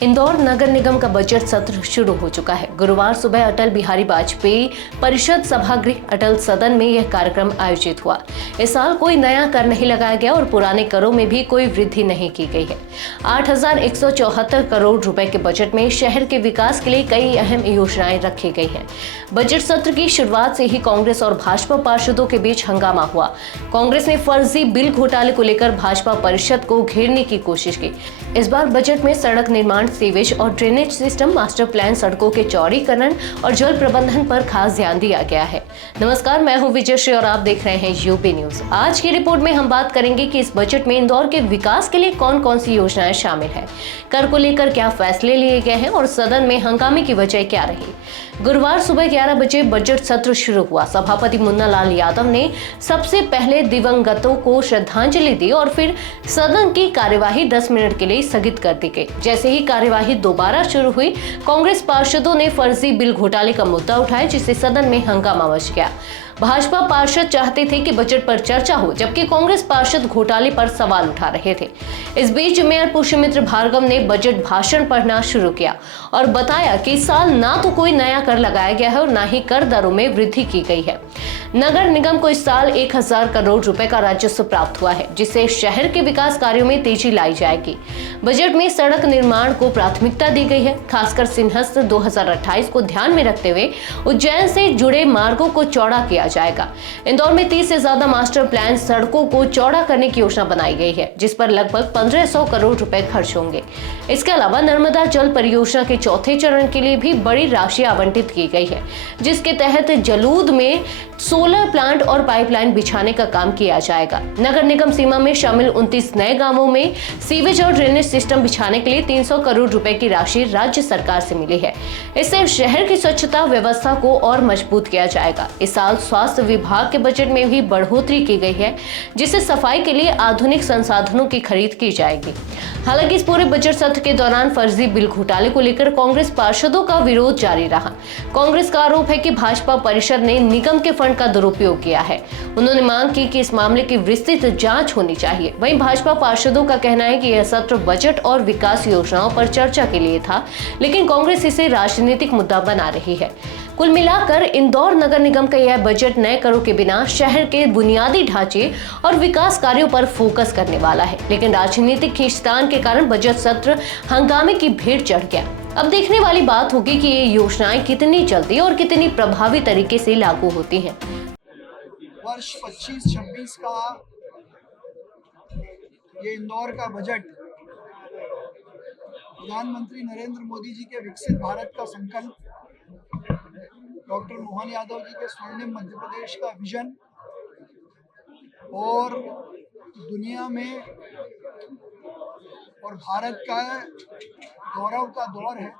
इंदौर नगर निगम का बजट सत्र शुरू हो चुका है। गुरुवार सुबह अटल बिहारी वाजपेयी परिषद सभागृह अटल सदन में यह कार्यक्रम आयोजित हुआ। इस साल कोई नया कर नहीं लगाया गया और पुराने करों में भी कोई वृद्धि नहीं की गई है। 8,174 करोड़ रुपए के बजट में शहर के विकास के लिए कई अहम योजनाएं रखी गई हैं। बजट सत्र की शुरुआत से ही कांग्रेस और भाजपा पार्षदों के बीच हंगामा हुआ। कांग्रेस ने फर्जी बिल घोटाले को लेकर भाजपा परिषद को घेरने की कोशिश की। इस बार बजट में सड़क निर्माण, सीवेज और ड्रेनेज सिस्टम, मास्टर प्लान, सड़कों के चौड़ीकरण और जल प्रबंधन पर खास ध्यान दिया गया है। नमस्कार, मैं हूं विजयश्री और आप देख रहे हैं यूपी न्यूज। आज की रिपोर्ट में हम बात करेंगे कि इस बजट में इंदौर के विकास के लिए कौन कौन सी योजनाएं शामिल है, कर को लेकर क्या फैसले लिए गए हैं और सदन में हंगामे की वजह क्या रही। गुरुवार सुबह 11 बजे बजट सत्र शुरू हुआ। सभापति मुन्ना लाल यादव ने सबसे पहले दिवंगतों को श्रद्धांजलि दी और फिर सदन की कार्यवाही 10 मिनट के लिए स्थगित कर दी गई। जैसे ही कार्यवाही दोबारा शुरू हुई, कांग्रेस पार्षदों ने फर्जी बिल घोटाले का मुद्दा उठाया, जिससे सदन में हंगामा मच गया। भाजपा पार्षद चाहते थे कि बजट पर चर्चा हो, जबकि कांग्रेस पार्षद घोटाले पर सवाल उठा रहे थे। इस बीच मेयर पुष्यमित्र भार्गव ने बजट भाषण पढ़ना शुरू किया और बताया कि इस साल ना तो कोई नया कर लगाया गया है और ना ही कर दरों में वृद्धि की गई है। नगर निगम को इस साल 1,000 करोड़ रुपए का राजस्व प्राप्त हुआ है, जिससे शहर के विकास कार्यों में तेजी लाई जाएगी। बजट में सड़क निर्माण को प्राथमिकता दी गई है, खासकर सिंहस्थ 2028 को ध्यान में रखते हुए उज्जैन से जुड़े मार्गों को चौड़ा किया जाएगा। इंदौर में 30 से ज्यादा मास्टर प्लान सड़कों को चौड़ा करने की योजना बनाई गई है, जिस पर लगभग 1,500 करोड़ रुपए खर्च होंगे। इसके अलावा नर्मदा जल परियोजना के चौथे चरण के लिए भी बड़ी राशि आवंटित की गई है, जिसके तहत जलूद में सोलर प्लांट और पाइपलाइन बिछाने का काम किया जाएगा। नगर निगम सीमा में शामिल 29 नए गांवों में सीवेज और ड्रेनेज सिस्टम बिछाने के लिए 300 करोड़ रुपए की राशि राज्य सरकार से मिली है। इससे शहर की स्वच्छता व्यवस्था को और मजबूत किया जाएगा। इस साल स्वास्थ्य विभाग के बजट में भी बढ़ोतरी की गई है, जिससे सफाई के लिए आधुनिक संसाधनों की खरीद की जाएगी। हालांकि इस पूरे बजट सत्र के दौरान फर्जी बिल घोटाले को लेकर कांग्रेस पार्षदों का विरोध जारी रहा। कांग्रेस का आरोप है कि भाजपा परिषद ने निगम के फंड का दुरुपयोग किया है। उन्होंने मांग की कि इस मामले की विस्तृत जांच होनी चाहिए। वहीं भाजपा पार्षदों का कहना है कि यह सत्र बजट और विकास योजनाओं पर चर्चा के लिए था, लेकिन कांग्रेस इसे राजनीतिक मुद्दा बना रही है। कुल मिलाकर इंदौर नगर निगम का यह बजट नए करों के बिना शहर के बुनियादी ढांचे और विकास कार्यों पर फोकस करने वाला है, लेकिन राजनीतिक खींचतान के कारण बजट सत्र हंगामे की भीड़ चढ़ गया। अब देखने वाली बात होगी कि ये योजनाएं कितनी जल्दी और कितनी प्रभावी तरीके से लागू होती हैं। वर्ष 25-26 का ये इंदौर का बजट प्रधानमंत्री नरेंद्र मोदी जी के विकसित भारत का संकल्प, डॉक्टर मोहन यादव जी के स्वर्णिम मध्य प्रदेश का विजन और दुनिया में और भारत का गौरव का दौर है।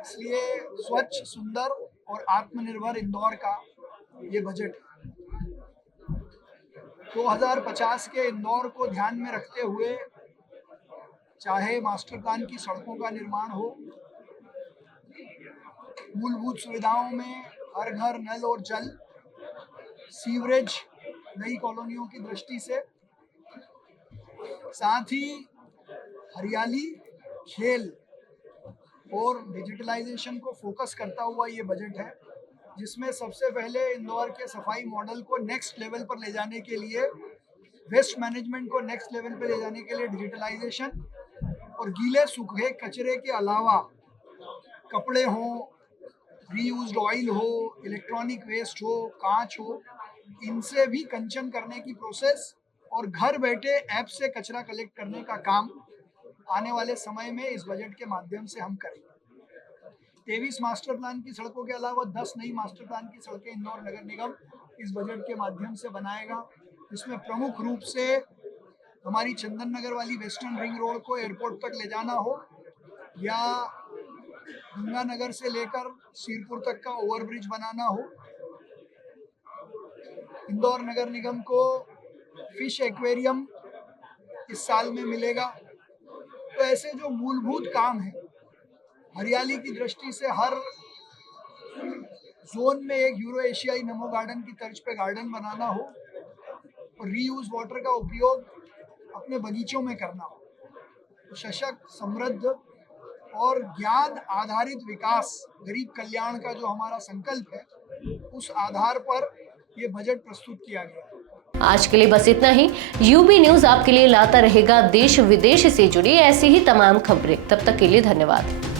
इसलिए स्वच्छ, सुंदर और आत्मनिर्भर इंदौर का ये बजट है। 2050 के इंदौर को ध्यान में रखते हुए चाहे मास्टर प्लान की सड़कों का निर्माण हो, मूलभूत सुविधाओं में हर घर नल और जल, सीवरेज नई कॉलोनियों की दृष्टि से, साथ ही हरियाली, खेल और डिजिटलाइजेशन को फोकस करता हुआ ये बजट है, जिसमें सबसे पहले इंदौर के सफाई मॉडल को नेक्स्ट लेवल पर ले जाने के लिए, वेस्ट मैनेजमेंट को नेक्स्ट लेवल पर ले जाने के लिए डिजिटलाइजेशन और गीले सूखे कचरे के अलावा कपड़े हों, रीयूज्ड ऑयल हो, इलेक्ट्रॉनिक वेस्ट हो, कांच हो, इनसे भी कंचन करने की प्रोसेस और घर बैठे ऐप से कचरा कलेक्ट करने का काम आने वाले समय में इस बजट के माध्यम से हम करेंगे। 23 मास्टर प्लान की सड़कों के अलावा 10 नई मास्टर प्लान की सड़कें इंदौर नगर निगम इस बजट के माध्यम से बनाएगा, जिसमें प्रमुख रूप से हमारी चंदन नगर वाली वेस्टर्न रिंग रोड को एयरपोर्ट तक ले जाना हो, या गंगानगर से लेकर सीरपुर तक का ओवरब्रिज बनाना हो। इंदौर नगर निगम को फिश एक्वेरियम इस साल में मिलेगा। तो ऐसे जो मूलभूत काम है, हरियाली की दृष्टि से हर जोन में एक यूरो एशियाई नमो गार्डन की तर्ज पे गार्डन बनाना हो और रीयूज वाटर का उपयोग अपने बगीचों में करना हो। तो सशक्त, समृद्ध और ज्ञान आधारित विकास, गरीब कल्याण का जो हमारा संकल्प है, उस आधार पर ये बजट प्रस्तुत किया गया। आज के लिए बस इतना ही। यूबी न्यूज आपके लिए लाता रहेगा देश विदेश से जुड़ी ऐसी ही तमाम खबरें। तब तक के लिए धन्यवाद।